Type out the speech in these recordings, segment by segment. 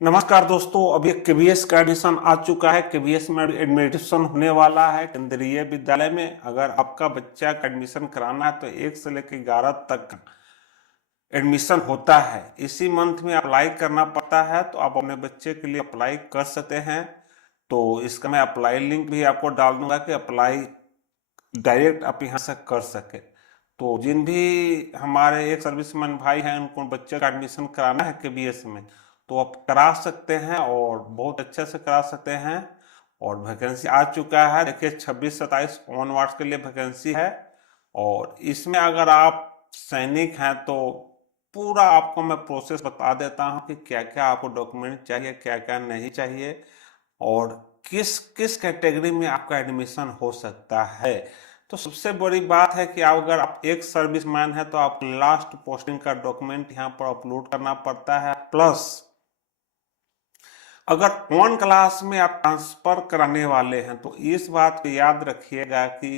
नमस्कार दोस्तों, अभी केवीएस का एडमिशन आ चुका है। केवीएस में एडमिशन होने वाला है केंद्रीय विद्यालय में। अगर आपका बच्चा का एडमिशन कराना है तो 1 से लेकर 11 तक एडमिशन होता है। इसी मंथ में अप्लाई करना पड़ता है, तो आप अपने बच्चे के लिए अप्लाई कर सकते हैं। तो इसका मैं अप्लाई लिंक भी आपको डाल दूंगा कि अप्लाई डायरेक्ट आप यहाँ से कर सके। तो जिन भी हमारे एक सर्विसमैन भाई हैं उनको बच्चे का एडमिशन कराना है केबीएस में, तो आप करा सकते हैं और बहुत अच्छे से करा सकते हैं। और वैकेंसी आ चुका है, देखिए 26-27 ऑनवर्ड्स के लिए वैकेंसी है। और इसमें अगर आप सैनिक हैं तो पूरा आपको मैं प्रोसेस बता देता हूँ कि क्या क्या आपको डॉक्यूमेंट चाहिए, क्या क्या नहीं चाहिए, और किस किस कैटेगरी में आपका एडमिशन हो सकता है। तो सबसे बड़ी बात है कि अगर आप एक सर्विसमैन है तो आप लास्ट पोस्टिंग का डॉक्यूमेंट यहाँ पर अपलोड करना पड़ता है। प्लस अगर ऑन क्लास में आप ट्रांसफर कराने वाले हैं तो इस बात को याद रखिएगा कि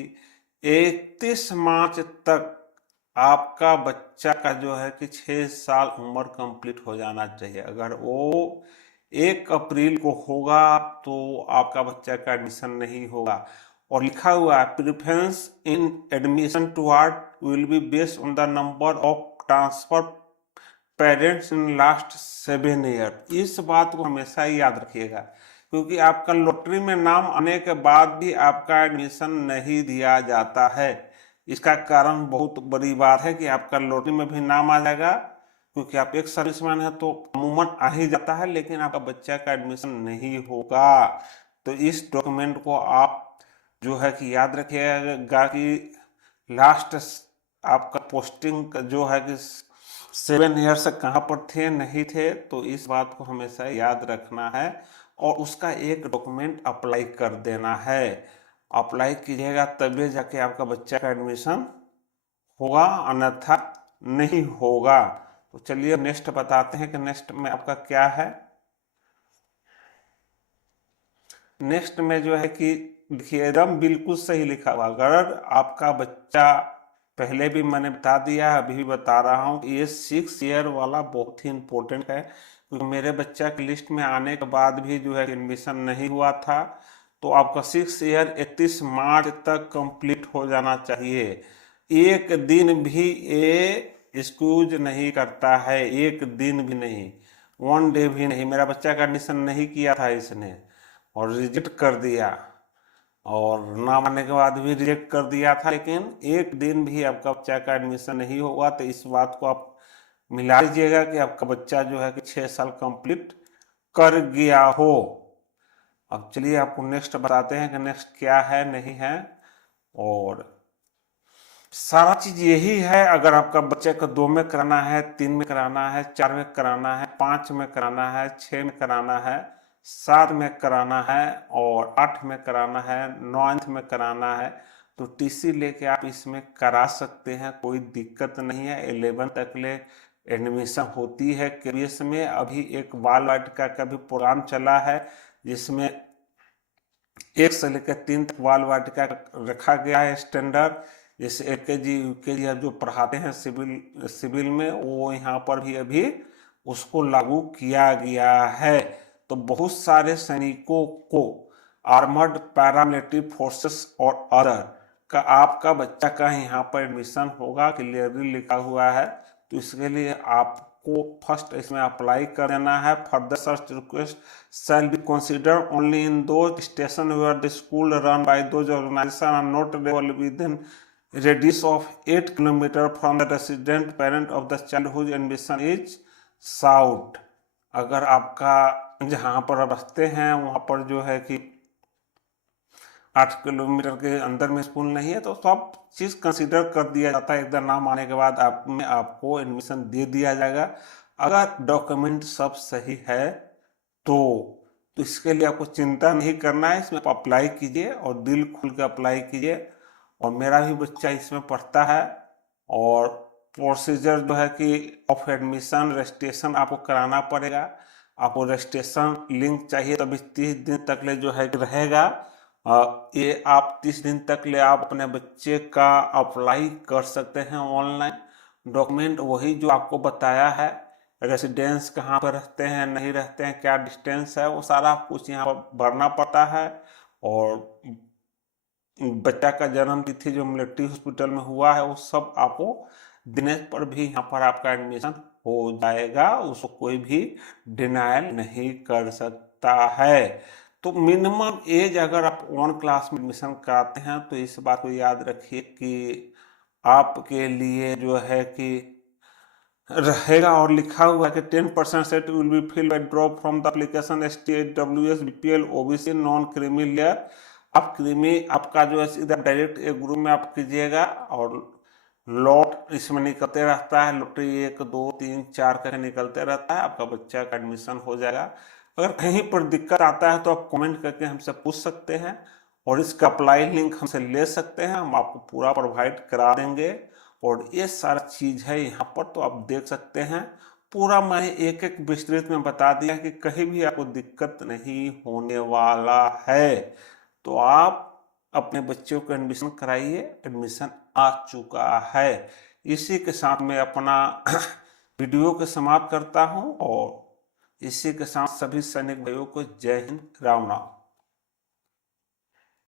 31 मार्च तक आपका बच्चा का जो है कि 6 साल उम्र कंप्लीट हो जाना चाहिए। अगर वो 1 अप्रैल को होगा तो आपका बच्चा का एडमिशन नहीं होगा। और लिखा हुआ है preference in admission toward will be based on the number of transfer parents in last 7 year. इस बात को हमेशा ही याद रखिएगा, क्योंकि आपका लॉटरी में नाम आने के बाद भी आपका एडमिशन नहीं दिया जाता है। इसका कारण बहुत बड़ी बात है कि आपका लॉटरी में भी नाम आ जाएगा, क्योंकि आप एक सर्विसमैन है तो अमूमन आ ही जाता है, लेकिन आपका बच्चा का एडमिशन नहीं होगा। तो इस डॉक्यूमेंट को आप जो है कि याद रखिएगा कि लास्ट आपका पोस्टिंग जो है कि 7 ईयर से कहाँ पर थे नहीं थे, तो इस बात को हमेशा याद रखना है। और उसका एक डॉक्यूमेंट अप्लाई कर देना है। अप्लाई कीजिएगा तभी जाके आपका बच्चा का एडमिशन होगा, अन्यथा नहीं होगा। तो चलिए नेक्स्ट बताते हैं कि नेक्स्ट में आपका क्या है। नेक्स्ट में जो है कि देखिए एकदम बिल्कुल सही लिखा हुआ। अगर आपका बच्चा, पहले भी मैंने बता दिया है, अभी भी बता रहा हूँ, ये 6 ईयर वाला बहुत ही इम्पोर्टेंट है, क्योंकि मेरे बच्चा की लिस्ट में आने के बाद भी जो है एडमिशन नहीं हुआ था। तो आपका 6 ईयर 31 मार्च तक कंप्लीट हो जाना चाहिए। एक दिन भी ये स्कूज नहीं करता है, एक दिन भी नहीं, 1 डे भी नहीं। मेरा बच्चा का एडमिशन नहीं किया था इसने और रिजेक्ट कर दिया, और नाम आने के बाद भी रिजेक्ट कर दिया था, लेकिन एक दिन भी आपका बच्चा का एडमिशन नहीं होगा। तो इस बात को आप मिला लीजिएगा कि आपका बच्चा जो है कि 6 साल कंप्लीट कर गया हो। अब चलिए आपको नेक्स्ट बताते हैं कि नेक्स्ट क्या है नहीं है। और सारा चीज यही है। अगर आपका बच्चे को 2 में कराना है, 3 में कराना है, 4 में कराना है, 5 में कराना है, 6 में कराना है, 7 में कराना है और 8 में कराना है, 9th में कराना है, तो टीसी लेके आप इसमें करा सकते हैं, कोई दिक्कत नहीं है। 11 तक ले एडमिशन होती है केवीएस में। अभी एक बाल वाटिका का भी प्रोग्राम चला है, जिसमें 1 से लेकर 3 तक बाल वाटिका रखा गया है स्टैंडर्ड। जैसे एलकेजी यूकेजी जो पढ़ाते हैं सिविल में, वो यहाँ पर भी अभी उसको लागू किया गया है। तो बहुत सारे सैनिकों को आर्मर्ड पैरामिलिट्री फोर्सेस और अदर का आपका बच्चा का यहाँ पर एडमिशन होगा, क्लियरली लिखा हुआ है। तो इसके लिए आपको फर्स्ट इसमें अप्लाई कर देना है। Further search request shall be considered only in those stations where the school run by those organizations are not available within radius of 8 kilometers from the resident parent of the child whose admission is sought। अगर आपका जहाँ पर बसते हैं वहाँ पर जो है कि 8 किलोमीटर के अंदर में स्कूल नहीं है, तो सब चीज़ कंसीडर कर दिया जाता है। एकदम नाम आने के बाद आपको एडमिशन दे दिया जाएगा, अगर डॉक्यूमेंट सब सही है तो। तो इसके लिए आपको चिंता नहीं करना है, इसमें आप अप्लाई कीजिए और दिल खुल के अप्लाई कीजिए। और मेरा भी बच्चा इसमें पढ़ता है। और प्रोसीजर जो है कि ऑफ एडमिशन रजिस्ट्रेशन आपको कराना पड़ेगा। आपको रजिस्ट्रेशन लिंक चाहिए, तो अभी 30 दिन तक ले जो है रहेगा। ये आप 30 दिन तक ले आप अपने बच्चे का अप्लाई कर सकते हैं ऑनलाइन। डॉक्यूमेंट वही जो आपको बताया है रेसिडेंस कहाँ पर रहते हैं, नहीं रहते हैं, क्या डिस्टेंस है, वो सारा कुछ यहाँ पर भरना पड़ता है। और बच्चा का जन्म तिथि जो मिलिट्री हॉस्पिटल में हुआ है वो सब आपको देने पर भी यहाँ पर आपका एडमिशन हो जाएगा, उसको कोई भी डिनायल नहीं कर सकता है। तो मिनिमम एज अगर आप 1 क्लास में एडमिशन कराते हैं तो इस बात को याद रखिए कि आपके लिए जो है कि रहेगा और लिखा हुआ है कि 10% seat will be fill by drop from the application ST, BPL, OBC, non creamy layer. आप क्रीमी आपका जो है सीधा डायरेक्ट एक ग्रुप में आप कीजिएगा और लॉट इसमें निकलते रहता है, लॉटरी 1 2 3 4 करके निकलते रहता है, आपका बच्चा का एडमिशन हो जाएगा। अगर कहीं पर दिक्कत आता है तो आप कमेंट करके हमसे पूछ सकते हैं और इसका अप्लाई लिंक हमसे ले सकते हैं, हम आपको पूरा प्रोवाइड करा देंगे। और ये सारा चीज है यहाँ पर, तो आप देख सकते हैं पूरा मैंने एक एक विस्तृत में बता दिया कि कहीं भी आपको दिक्कत नहीं होने वाला है। तो आप अपने बच्चों को एडमिशन कराइए, एडमिशन आ चुका है। इसी के साथ मैं अपना वीडियो को समाप्त करता हूँ और इसी के साथ सभी सैनिक भाइयों को जय हिंद, राम राम।